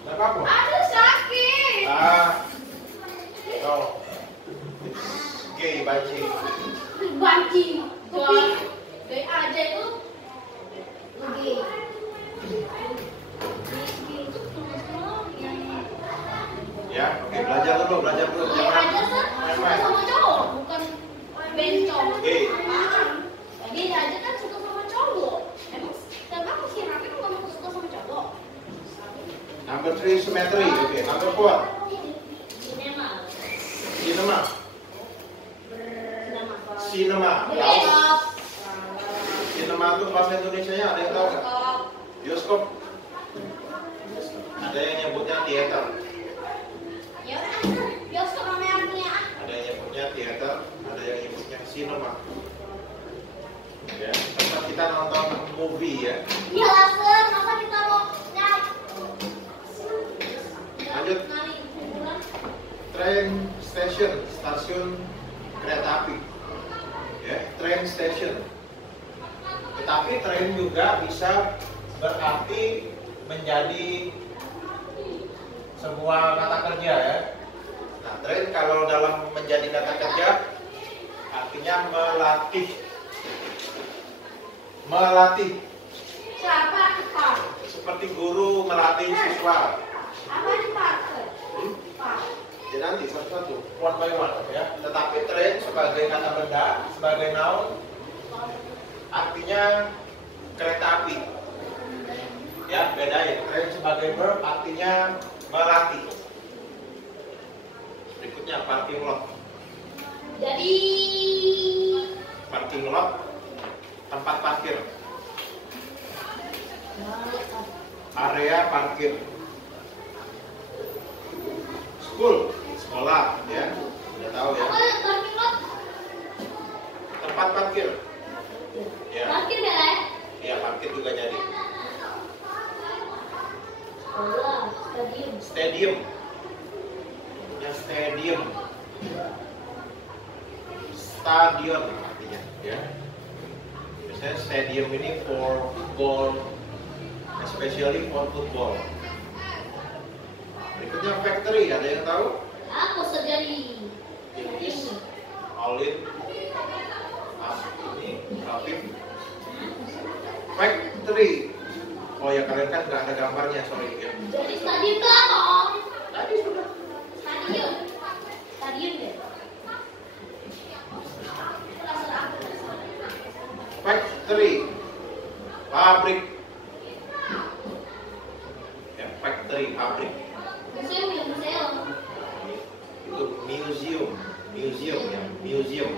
Gak apa-apa. Aduh sakit. No. It's gay, banci. Banci. Kopi. Gay aja itu. Gay. Ya, oke, belajar dulu. Gay aja sih. Suka sama cowok, bukan bencong. Gay. Gay aja kan suka sama cowok. Emang si Raffi kan gak mau suka sama cowok. Number 3, symmetry. Oke, number 4. Cinema. Cinema. Cinema. Bioskop. Cinema itu bahasa Indonesianya ada yang tahu nggak? Bioskop. Ada yang nyebutnya theater. Ya, bioskop namanya artinya. Ada yang nyebutnya theater, ada yang nyebutnya cinema. Ya, tempat kita nonton movie ya. Iya laser, masa kita mau nyari. Lanjut. Train station, stasiun kereta api. Ya, train station. Tetapi train juga bisa berarti menjadi sebuah kata kerja ya. Nah, train kalau dalam menjadi kata kerja artinya melatih. Melatih. Siapa Pak? Seperti guru melatih siswa. Apa nih Pak? Pak. Ya nanti satu-satu, one by one ya. Tetapi train sebagai kata benda, sebagai noun, artinya kereta api. Ya, bedain. Train sebagai verb artinya melatih. Berikutnya parking lot. Jadi Parking lot, tempat parkir. Area parkir. School, sekolah ya. Sudah tahu ya. apa parking lot? Tempat parkir. Ya. Parkir beda ya? Ya, parkir juga jadi. Sekolah, stadium. Stadium. Ya, stadium. Stadion artinya ya. Biasanya stadium ini for football, especially for football. Berikutnya factory, ada yang tahu? Aku sejadi. Inggris, Olin, ini, Rafif. Factory. Oh ya, kalian kan nggak ada gambarnya, sorry ya. Jadi stadium itu apa Om? Tadi sudah. Stadium. Stadium ya? Factory, pabrik. Ya, factory, pabrik. Museum ya, museum. Itu museum ya, museum.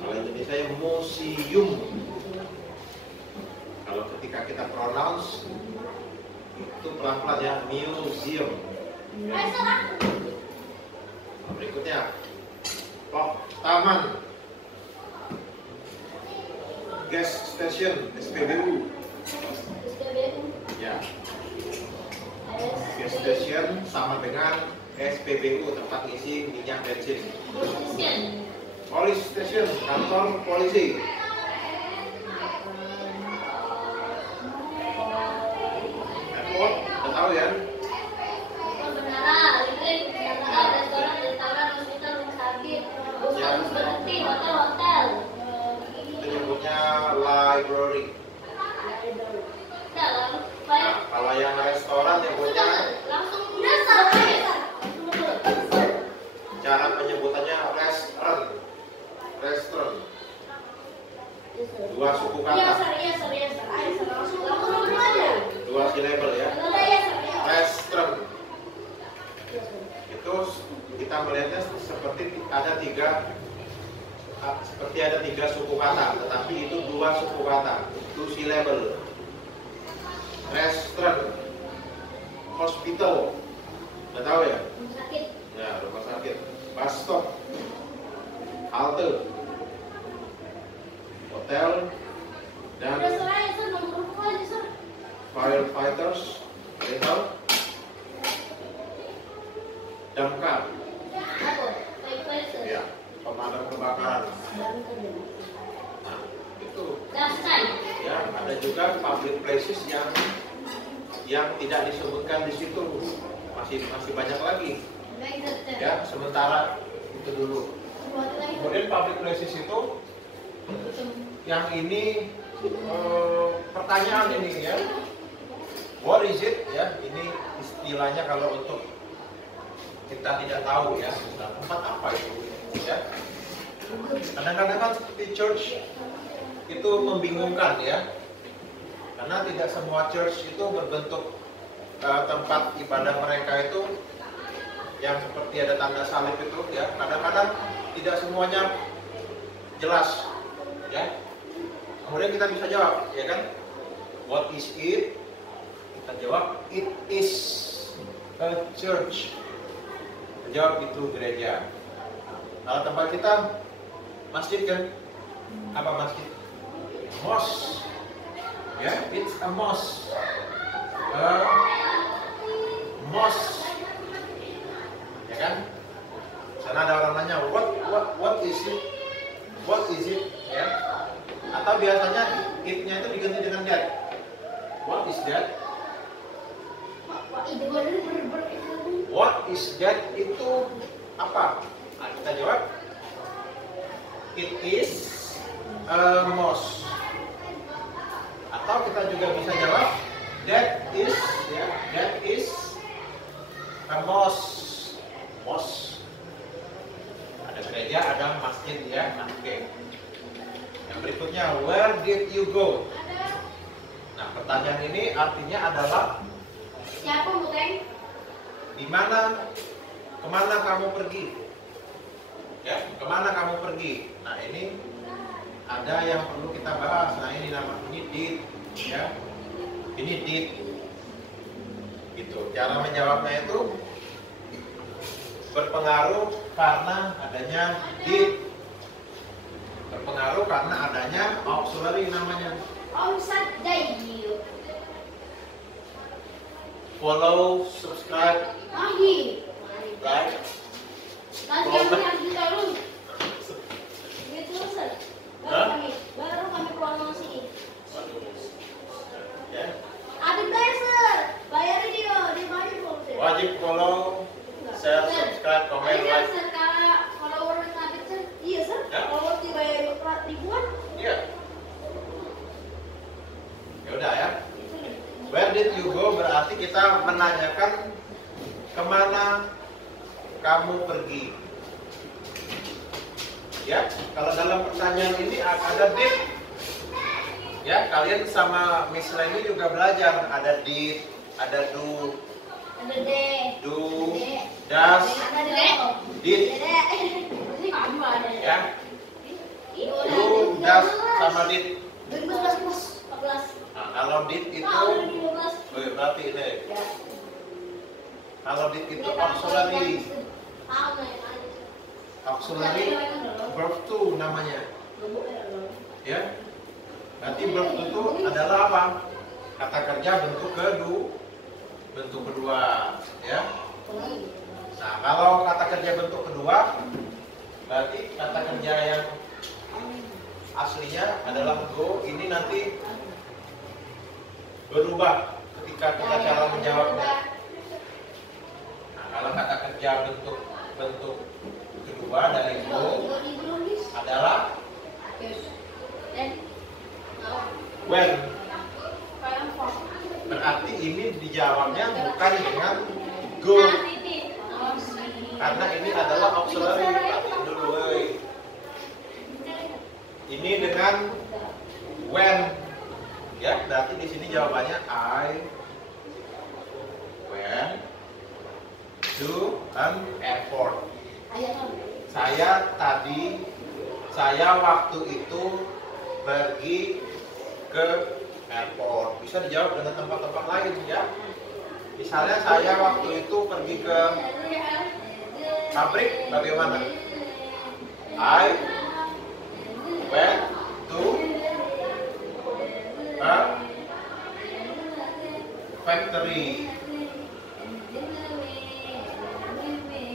Kalau Indonesia ya museum. Kalau ketika kita pronounce itu pelan-pelan ya, museum. Nah, berikutnya, taman, gas station, SPBU. SPBU. Ya, gas station sama dengan SPBU, tempat isi minyak bensin. Police station, kantor polisi. Airport, udah tahu ya? Bandara, listrik, bandara, restoran, restoran, hospital, rumah sakit, bus harus berhenti, hotel. Itu nyebutnya library. Dalam, Nah, kalau yang restoran nyebutnya, langsung dasar. cara penyebutannya restaurant. Restaurant. Dua suku Iya, kata, langsung aja. dua syllable ya. Restaurant. Itu kita melihatnya seperti ada tiga suku kata, tetapi itu dua suku kata, two syllable. Restaurant, hospital, udah tahu ya? Sakit. Ya, rumah sakit. Bus stop, halte, hotel, dan Udah selesai, Sir. Nomor berapa aja, Sir? firefighters, ada yang tahu? Damkar, Apa? Baik-baik, Sir. ya, pemadam kebakaran. Damkar. Nah, Nah, selesai. Ya, ada juga public places yang tidak disebutkan di situ. Masih banyak lagi. Ya, sementara itu dulu. Kemudian public places itu yang ini pertanyaan ini ya. What is it ya? Ini istilahnya kalau untuk kita tidak tahu ya, tempat apa itu ya. Kadang-kadang kan seperti church itu membingungkan ya. Karena tidak semua church itu berbentuk tempat ibadah mereka itu yang seperti ada tanda salib itu ya. Kadang-kadang tidak semuanya jelas ya. Kemudian kita bisa jawab ya kan, what is it? Kita jawab, it is a church. Kita jawab itu gereja. Kalau tempat kita masjid kan, apa masjid? Mosque. Ya, it's a mosque. Mosque. Ya kan? Sana ada orang nanya, what is it? What is it? Ya. Atau biasanya it-nya itu diganti dengan that. What is that? What is that? Itu apa? Nah, kita jawab, it is a mosque. Atau kita juga bisa jawab, that is ya, that is a mosque. Mosque. Ada gereja, ada masjid ya. Nah, oke. Yang berikutnya, where did you go? Nah, pertanyaan ini artinya adalah Siapa Buteng? di mana, kemana kamu pergi? Ya, kemana kamu pergi? Nah, ini ada yang perlu kita bahas. Nah, ini did, ya, ini did. Gitu. Cara menjawabnya itu berpengaruh karena adanya did. Berpengaruh karena adanya auxiliary namanya. Follow, subscribe, like, comment. Baru kami promosi. Ya. Ada blazer, bayarin dia bayar dong. Wajib follow, share, subscribe, comment, like. Kalau follower Nabi sir, iya sir. Ya? Follower dibayar ribuan. Iya. Ya udah ya. Where did you go berarti kita menanyakan kemana kamu pergi. Ya, kalau dalam pertanyaan ini ada did. Ya, kalian sama Miss Leni juga belajar ada did, ada do, Ada deh. do, does, Ada deh. did. Ini kamu ada. Ya, do, does sama did. 2014. Nah, kalau did itu, berarti ini. Kalau did itu auxiliary. Auxiliary verb to namanya. Ya. Berarti verb to itu adalah apa? Kata kerja bentuk kedua, ya. Nah, kalau kata kerja bentuk kedua, berarti kata kerja yang aslinya adalah go. Ini nanti berubah ketika kita cara menjawabnya. Nah, kalau kata kerja bentuk kedua dari go adalah when. Berarti ini dijawabnya bukan dengan go, karena ini adalah auxiliary. Dulu, woy. Ini dengan when. Ya, berarti di sini jawabannya I went to an airport. Saya waktu itu pergi ke airport. Bisa dijawab dengan tempat-tempat lain ya. Misalnya saya waktu itu pergi ke pabrik, bagaimana? I went to a factory.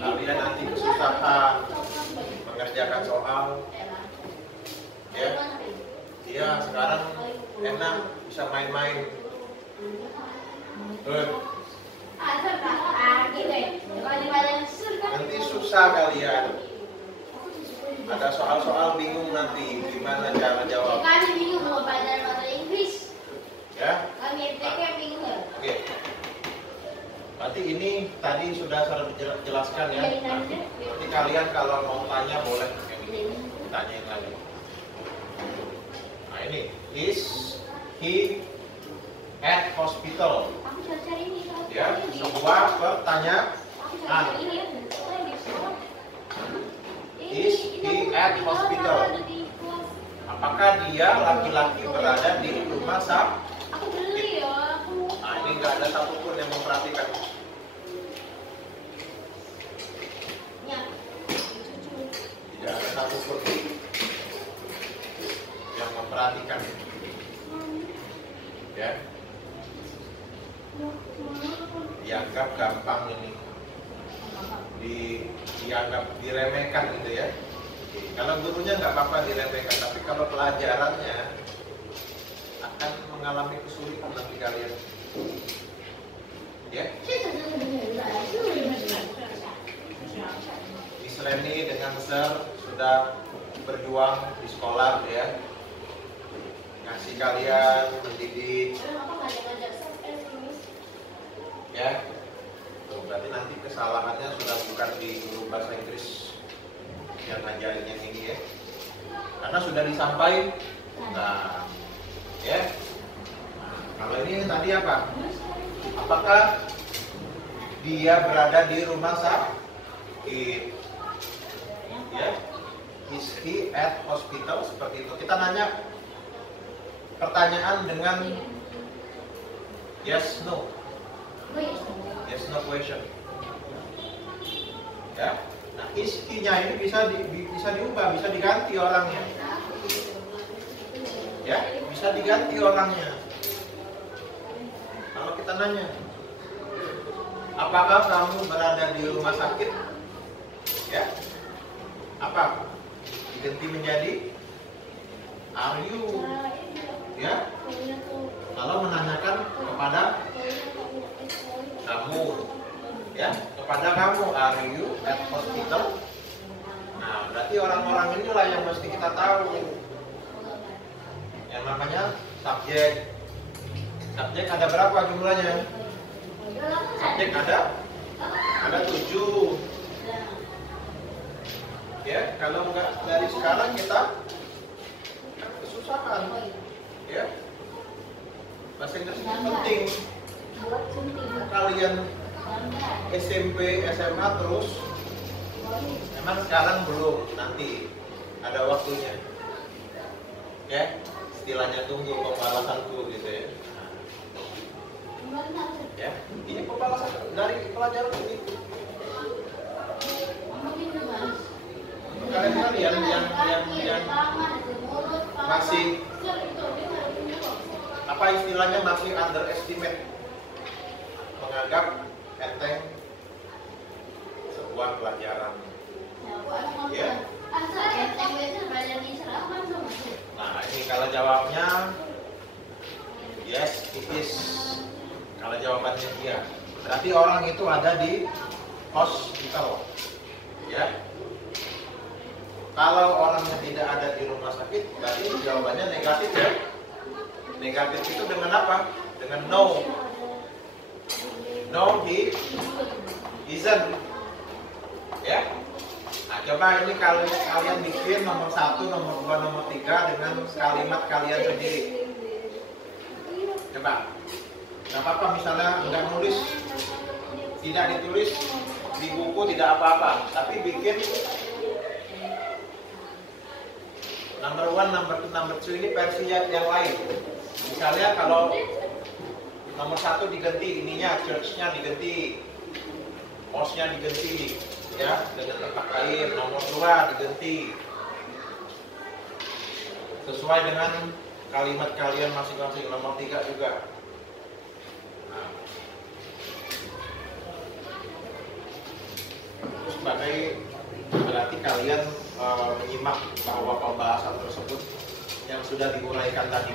Kalian nanti kesusahan mengerjakan soal, ya, Ya, sekarang enak bisa main-main. Nanti susah kalian. Ada soal-soal bingung nanti gimana cara jawab. Kami bingung mau pelajaran bahasa Inggris. Ya. Kami MTK bingung ya. Oke. Berarti ini tadi sudah saya jelaskan ya. Nanti kalian kalau mau tanya boleh tanyain lagi. Nah ini, is he at hospital? Aku cari ini. Ya, sebuah pertanyaan. Is he at hospital? Apakah dia laki-laki berada di rumah sakit? Aku beli ya. Nah ini nggak ada satupun yang memperhatikan. Tidak ada satupun yang memperhatikan. Ya. Dianggap gampang ini. Dianggap diremehkan gitu ya. Kalau gurunya nggak apa-apa diremehkan, tapi kalau pelajarannya akan mengalami kesulitan nanti kalian. Ya. Miss Leni dengan Sir sudah berjuang di sekolah ya. Ngasih kalian mendidik. Ya. Tuh, berarti nanti kesalahannya sudah bukan di guru bahasa Inggris yang ngajarin yang ini ya. Karena sudah disampaikan. Nah, ya. Nah, kalau ini tadi apa? Apakah dia berada di rumah sakit? Ya. Is he at hospital? Seperti itu. Kita nanya pertanyaan dengan yes no. Yes no question. Ya. Nah, is he-nya ini bisa diubah, bisa diganti orangnya. Ya, bisa diganti orangnya. Kalau kita nanya, apakah kamu berada di rumah sakit? Ya. Apa? Diganti menjadi are you? Ya. Kalau menanyakan kepada kamu, ya, kepada kamu, are you at hospital? Nah, berarti orang-orang inilah yang mesti kita tahu. Yang namanya subjek. Subjek ada berapa jumlahnya? Subjek ada 7. Ya, kalau nggak dari sekarang kita kesusahan. Ya, bahasa Inggris itu penting. Kalian SMP, SMA terus, memang sekarang belum, nanti ada waktunya. Ya, istilahnya tunggu pembalasanku gitu ya. Ya, ini pembalasan dari pelajaran ini. Kalian yang masih apa istilahnya masih underestimate, menganggap enteng sebuah pelajaran. Ya. Nah ini kalau jawabnya yes it is. Kalau jawabannya iya, berarti orang itu ada di hospital. Ya. Kalau orangnya tidak ada di rumah sakit, berarti jawabannya negatif ya. Negatif itu dengan apa? Dengan no. No, he isn't. Ya. Nah, coba ini kalian bikin nomor 1, nomor 2, nomor 3 dengan kalimat kalian sendiri. Coba. Nggak apa-apa misalnya nggak nulis, tidak ditulis di buku, tidak apa-apa. Tapi bikin number 1, number 2, number 3 ini versi yang lain. Misalnya kalau nomor 1 diganti ininya, church-nya diganti, house-nya diganti, ya, dengan tempat lain. Nomor 2 diganti sesuai dengan kalimat kalian masing-masing. Nomor 3 juga. Nah, terus berarti kalian menyimak bahwa pembahasan tersebut yang sudah diuraikan tadi.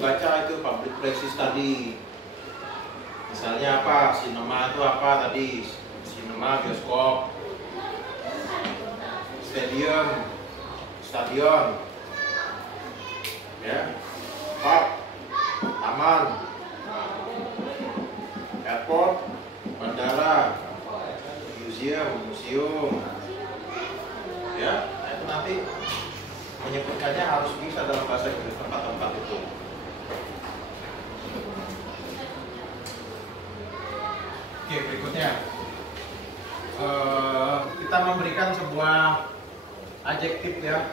Baca itu public places tadi, misalnya apa, sinema itu apa tadi, sinema, bioskop, stadion, ya, park, taman, airport, bandara, museum, ya, nah itu nanti menyebutkannya harus bisa dalam bahasa Inggris tempat-tempat itu. Oke, berikutnya kita memberikan sebuah adjektif ya.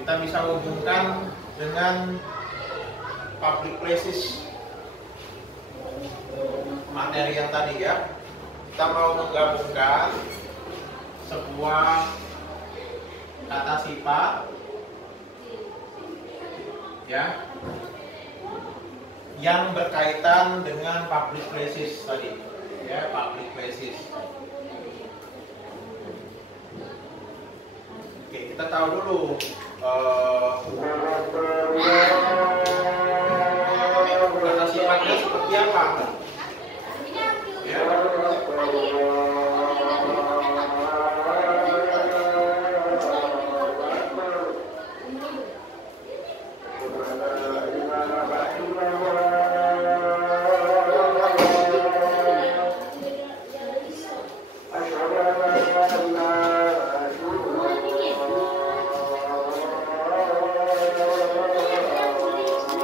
Kita bisa hubungkan dengan public places, materi yang tadi ya. Kita mau menggabungkan sebuah kata sifat ya yang berkaitan dengan public places tadi ya, public places. Oke, kita tahu dulu